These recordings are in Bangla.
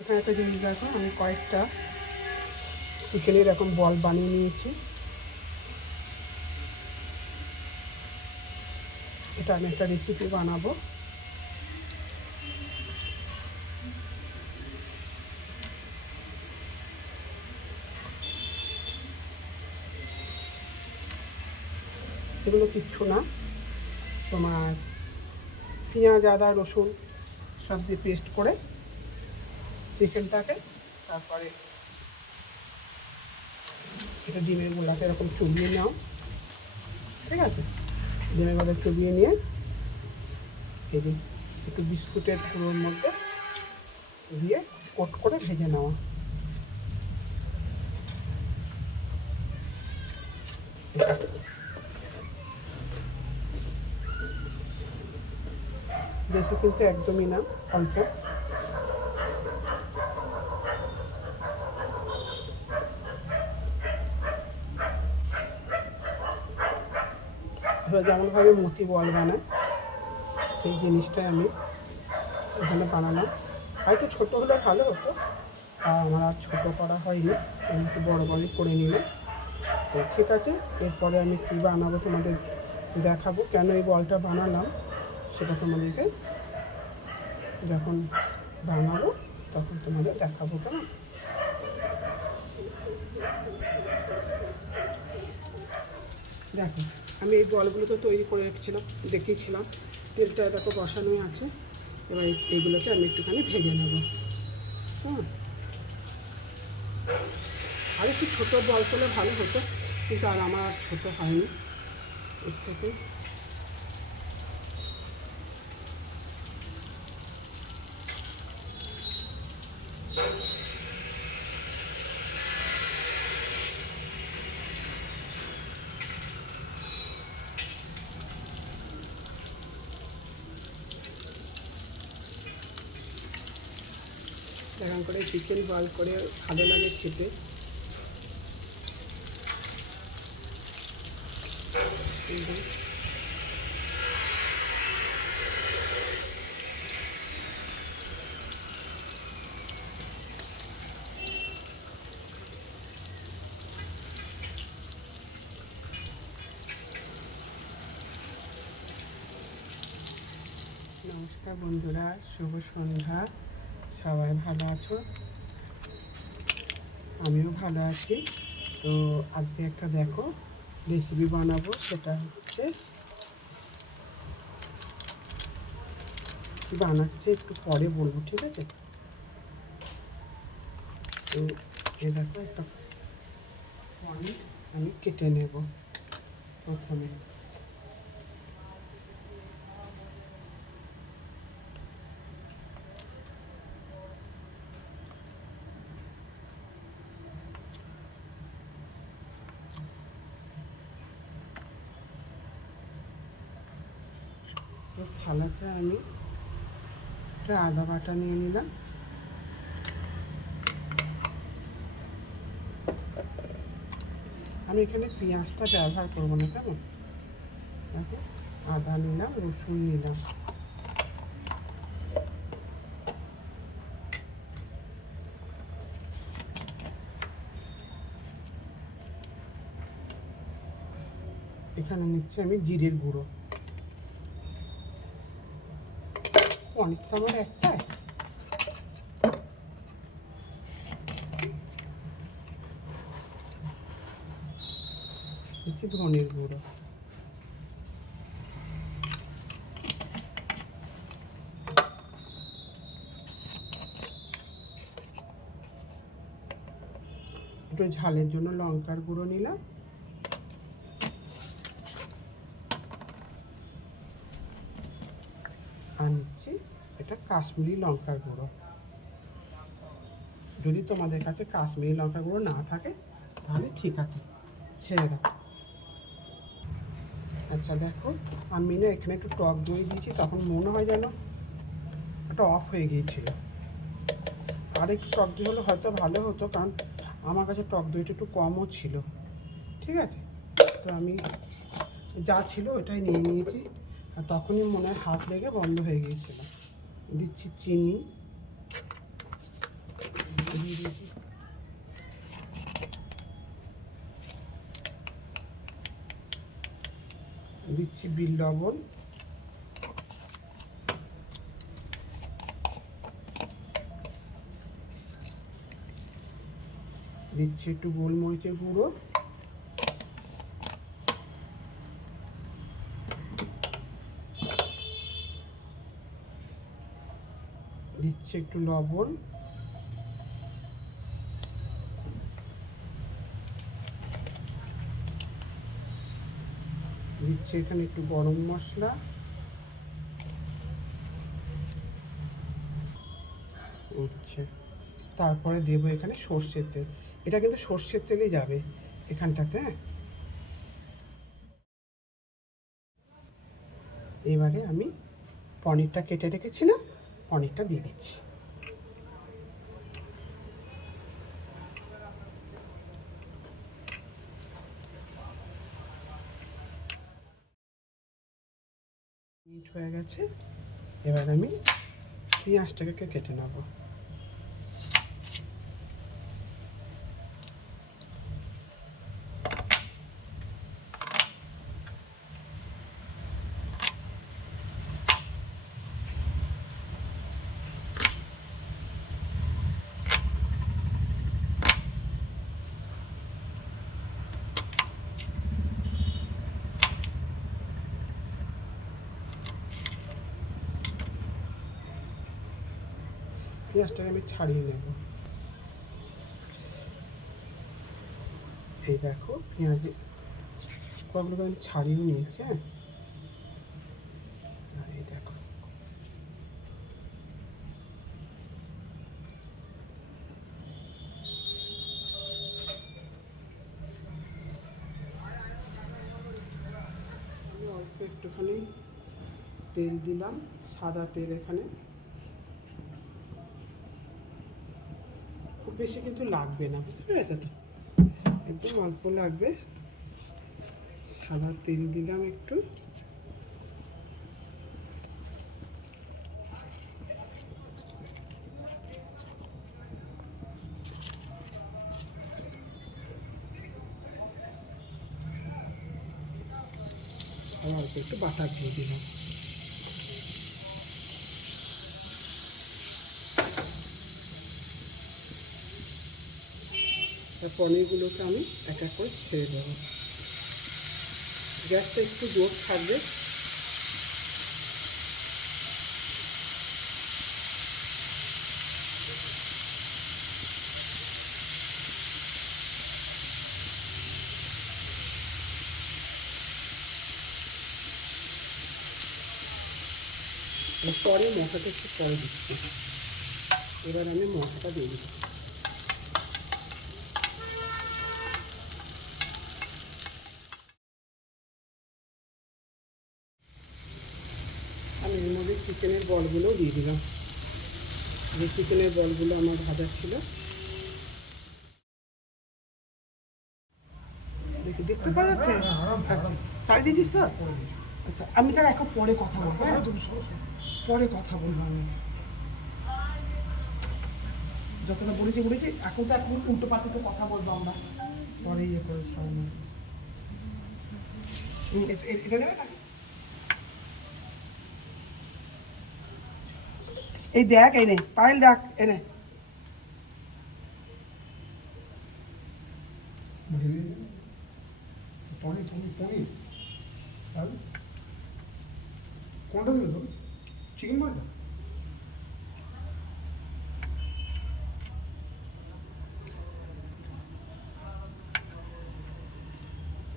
এখানে একটা জিনিস দেখো, আমি কয়েকটা চিকেনের এরকম বল বানিয়ে নিয়েছি। এটা আমি একটা রেসিপি বানাবো। এগুলো কিচ্ছু না। তোমার পেঁয়াজ, আদা, রসুন সব দিয়ে পেস্ট করে চিকেনটাকে, তারপরে এটা ডিমের গোলাতে এরকম চুবিয়ে নাও, ঠিক আছে? ডিমের গোলা চুবিয়ে নিয়ে এই যে একটু বিস্কুটের পুরোর মধ্যে দিয়ে কোট করে ভেজে নেওয়া। বেশি কিন্তু একদমই না, অল্প। যেমনভাবে মতি বল বানায়, সেই জিনিসটাই আমি এখানে বানালাম। হয়তো ছোটো হলে ভালো হতো, আর আমার আর ছোটো করা হয়নি, আমি একটু বড়ো বড়ই করে নিলাম। তো ঠিক আছে, এরপরে আমি কী বানাবো তোমাদের দেখাবো, কেন এই বলটা বানালাম সেটা তোমাদেরকে যখন বানাবো তখন তোমাদের দেখাবো, কেমন? দেখো। আমি এই বলগুলো তো তৈরি করে রেখেছিলাম, দেখিয়েছিলাম। তেলটা দেখো বসানোই আছে। এবার এইগুলোকে আমি একটুখানি ভেজে নেব। হ্যাঁ আর একটু ছোটো বল করলে ভালো হতো, কিন্তু আর আমার ছোটো হয়নি। এর থেকে এরকম করে চিকেন বল করে ভালো লাগে খেতে। নমস্কার বন্ধুরা শুভ সন্ধ্যা। সবাই ভালো আছো? আমিও ভালো আছি। তো আজকে একটা দেখো রেসিপি বানাবো, সেটা হচ্ছে বানাচ্ছে একটু পরে বলব, ঠিক আছে? তো এ দেখো একটা আমি কেটে নেব প্রথমে তো থালাতে আমি একটা আদা বাটা নিয়ে নিলাম। আমি এখানে পেঁয়াজটা ব্যবহার করব না, কেমন? দেখো, আদা নিলাম, রসুন নিলাম। এখানে নিচ্ছি আমি জিরের গুঁড়ো। অনেক আমার একটাই ধনের গুঁড়ো একটু ঝালের জন্য লঙ্কার গুঁড়ো নিলাম আনছি এটা কাশ্মীরি লঙ্কার গুঁড়ো। যদি তোমাদের কাছে কাশ্মীরি লঙ্কার গুঁড়ো না থাকে, তাহলে ঠিক আছে, ছেড়ে দাও। আচ্ছা দেখো আমি না এখানে একটু টক দই দিয়েছি, তখন মনে হয় যেন একটা অফ হয়ে গিয়েছিল। আর একটু টক দই হলে হয়তো ভালো হতো, কারণ আমার কাছে টক দইটা একটু কমও ছিল। ঠিক আছে? তো আমি যা ছিল ওটাই নিয়ে নিয়েছি, আর তখনই মনে হয় হাত লেগে বন্ধ হয়ে গিয়েছিল। দিচ্ছি চিনি। দিচ্ছি বিল লবণ। দিচ্ছি একটু গোলমরিচের গুঁড়ো। দিচ্ছি একটু লবণ। দিচ্ছি এখানে একটু গরম মশলা। তারপরে দেবো এখানে সর্ষের তেল। এটা কিন্তু সর্ষের তেলই যাবে এখানটাতে হ্যাঁ? এবারে আমি পনিরটা কেটে রেখেছিলাম। পনিরটা দিয়ে দিচ্ছি। মিট হয়ে গেছে। এবার আমি পেঁয়াজটাকে কেটে নেব। পেঁয়াজটাকে আমি ছাড়িয়ে নেব। এই দেখো, পেঁয়াজ কতগুলো আমি ছাড়িয়ে নিয়েছি হ্যাঁ? একটুখানি তেল দিলাম, সাদা তেল এখানে। বেশি কিন্তু লাগবে না, বুঝতে পেরেছ তো? একদম অল্প লাগবে। সাদা তেল দিলাম একটু। আর অল্প একটু বাটার দিয়ে দিলাম। পনিরগুলোকে আমি এক এক করে ছেড়ে দেবো। গ্যাসটা একটু জোর থাকবে। পরে মশলাটা একটু পরে দিচ্ছি। এবার আমি মশলাটা দিয়ে দিচ্ছি। চিকেনের বলগুলোও দিয়ে দিলাম। যে চিকেনের বলগুলো আমার ভাজা ছিল। দেখি, দেখতে পাওয়া যাচ্ছে? চাই দিয়েছিস আচ্ছা আমি তার এখন পরে কথা বলব হ্যাঁ? পরে কথা বলব আমি। যতটা বলেছি বলেছি। এখন তো এখন উল্টো কথা বলব আমরা। পরে ইয়ে করে ছাড়ানো এটা নেবে না এই দেখ এই নে পায়েল দেখ এনে পনির পনির পনির। আর কোনটা দিলে তো চিকেন বলটা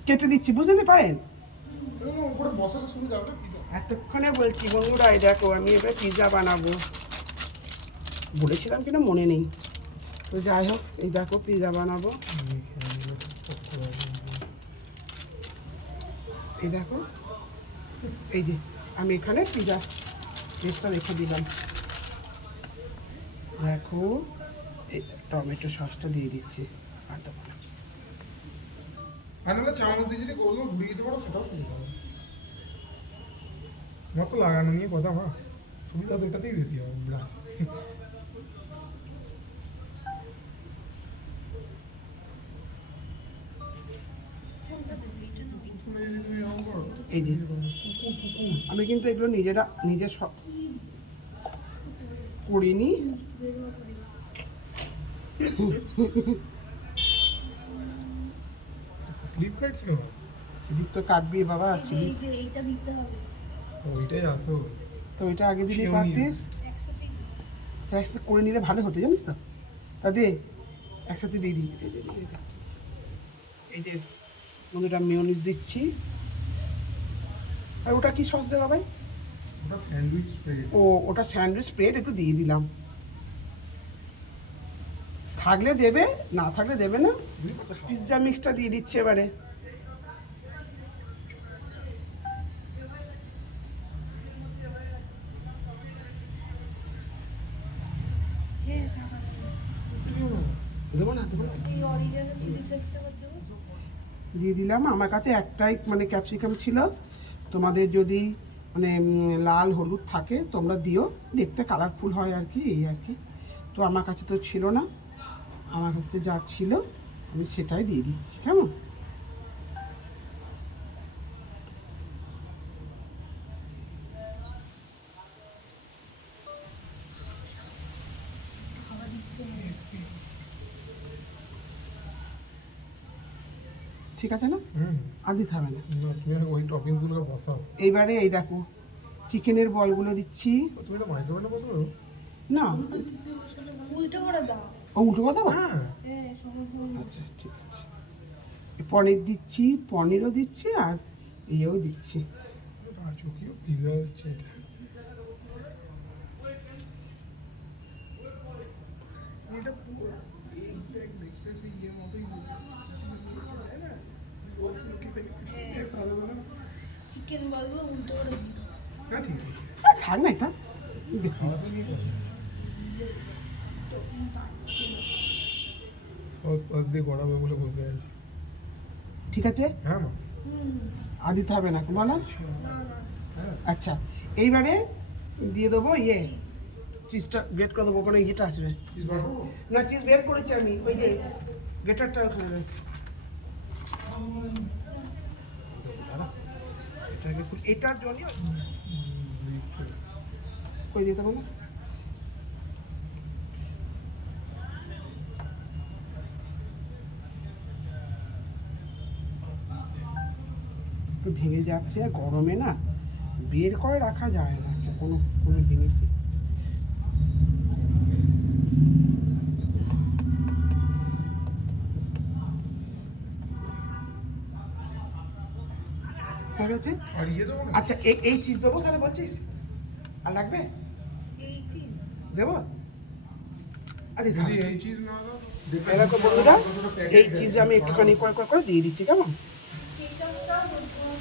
কেটে দিচ্ছি বুঝলি পিজা এতক্ষণে বলছি বন্ধুরা এই দেখো আমি এবার পিৎজা বানাবো। বলেছিলাম কিনা মনে নেই। তো যাই হোক, এই দেখো পিৎজা বানাবো। এই দেখো, এই যে আমি এখানে পিজা পেস্টটা রেখে দিলাম। দেখো, এই টমেটো সসটা দিয়ে দিচ্ছি। আর নাহলে চামচ দিয়ে যদি গোল ঘুরিয়ে দিতে পারো, সেটাও সুবিধা আমার তো লাগানো নিয়ে কথা মা সুবিধা তো এটাতেই বেশি হবে এই যে। আমি কিন্তু এগুলো নিজেরা নিজে সব করিনি। স্লিপ তো কাটবি বাবা আসছি এই যে এইটা দিতে হবে। ওইটাই আসো তো ওইটা আগে দিলে পারতিস একসাথে করে নিলে ভালো হতো জানিস তো? তা দে একসাথে দিয়ে দিই। এই যে, এই যে, এই যে। বন্ধুটা মেয়নিজ দিচ্ছি। আর ওটা কি সস দেওয়া ভাই? ওটা স্যান্ডউইচ স্প্রেড। ও ওটা স্যান্ডউইচ স্প্রেড একটু দিয়ে দিলাম। থাকলে দেবে না থাকলে দেবে না। পিৎজা মিক্সটা দিয়ে দিচ্ছে এবারে। দেবো না দেবো দিয়ে দিলাম আমার কাছে একটাই মানে ক্যাপসিকাম ছিল। তোমাদের যদি মানে লাল হলুদ থাকে, তোমরা দিও। দেখতে কালারফুল হয় আর কি, এই আর কি। তো আমার কাছে তো ছিল না। আমার কাছে যা ছিল, আমি সেটাই দিয়ে দিচ্ছি, কেমন? ঠিক আছে না? হুম। আর দিতে হবে না ওই টপিংসগুলোকে বসাও। এইবারে এই দেখো চিকেনের বলগুলো দিচ্ছি। তুমি এটা মাইক্রোওভেনে বসাও না। উল্টো করে দাও। ও উল্টো কথা বল হ্যাঁ। হ্যাঁ আচ্ছা ঠিক আছে। পনির দিচ্ছি পনিরও দিচ্ছি আর ইয়েও দিচ্ছি। পিজা হচ্ছে এটা এটা পুরো exact দেখতে সেই ইয়ের মতোই হয়েছে। চিকেন বলব উল্টো করে থাক না এটা। সস দিয়ে গড়াবে বলে বসে আছি। ঠিক আছে? হ্যাঁ মা। আর দিতে হবে না। বলো। না না হ্যাঁ আচ্ছা এইবারে দিয়ে দেবো ইয়ে চিজটা গ্রেট করে দেবো ওখানে ইয়েটা আসবে। না চিজ বের করেছি আমি ওই যে গ্রেটারটা ওখানে। এটার জন্য কই দিতে না ভেঙে যাচ্ছে, গরমে না বের করে রাখা যায় না, কোনো কোনো জিনিসই। ইয়ে আচ্ছা এই এই চিজ দেবো তাহলে বলছিস? আর লাগবে? দেবো? আরে এই চিজ না এরকম বন্ধুরা এই চিজ আমি একটুখানি করে করে করে দিয়ে দিচ্ছি কেমন?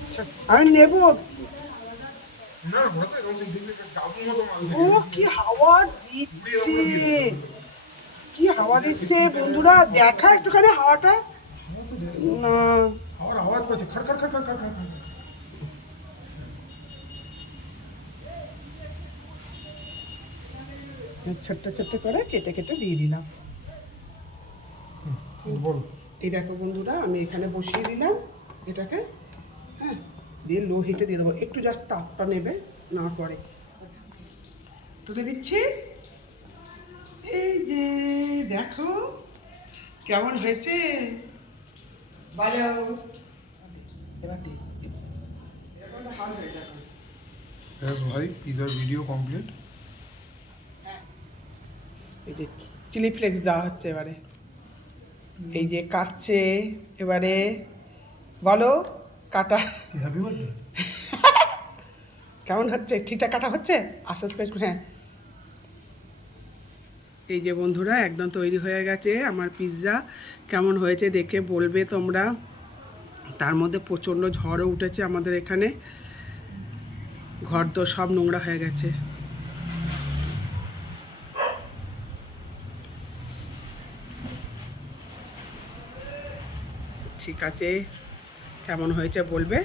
আচ্ছা, আমি নেব। ও কি হাওয়া দিচ্ছে। কি হাওয়া দিচ্ছে বন্ধুরা দেখা একটুখানি হাওয়াটা। না। আবার আওয়াজ পাচ্ছে। খড় খড় খড় খড় খড় খড় খড়। ছোট্ট ছোট্ট করে কেটে কেটে দিয়ে দিলাম। এই দেখো বন্ধুরা আমি এখানে বসিয়ে দিলাম এটাকে। হ্যাঁ দিয়ে লো হিটে দিয়ে দেবো। একটু জাস্ট তাপটা নেবে না পরে তুলে দিচ্ছি। এই যে দেখো কেমন হয়েছে। ভালো এবার দিই ভাই পিজার ভিডিও কমপ্লিট এই যে চিলি ফ্লেক্স দেওয়া হচ্ছে এবারে। এই যে কাটছে এবারে। বলো কাটা। কেমন হচ্ছে? ঠিকঠাক কাটা হচ্ছে? আস্তে আস্তে হ্যাঁ। এই যে বন্ধুরা একদম তৈরি হয়ে গেছে আমার পিৎজা কেমন হয়েছে দেখে বলবে তোমরা। তার মধ্যে প্রচণ্ড ঝড়ও উঠেছে আমাদের এখানে। ঘর তো সব নোংরা হয়ে গেছে। ঠিক আছে কেমন হয়েছে বলবে?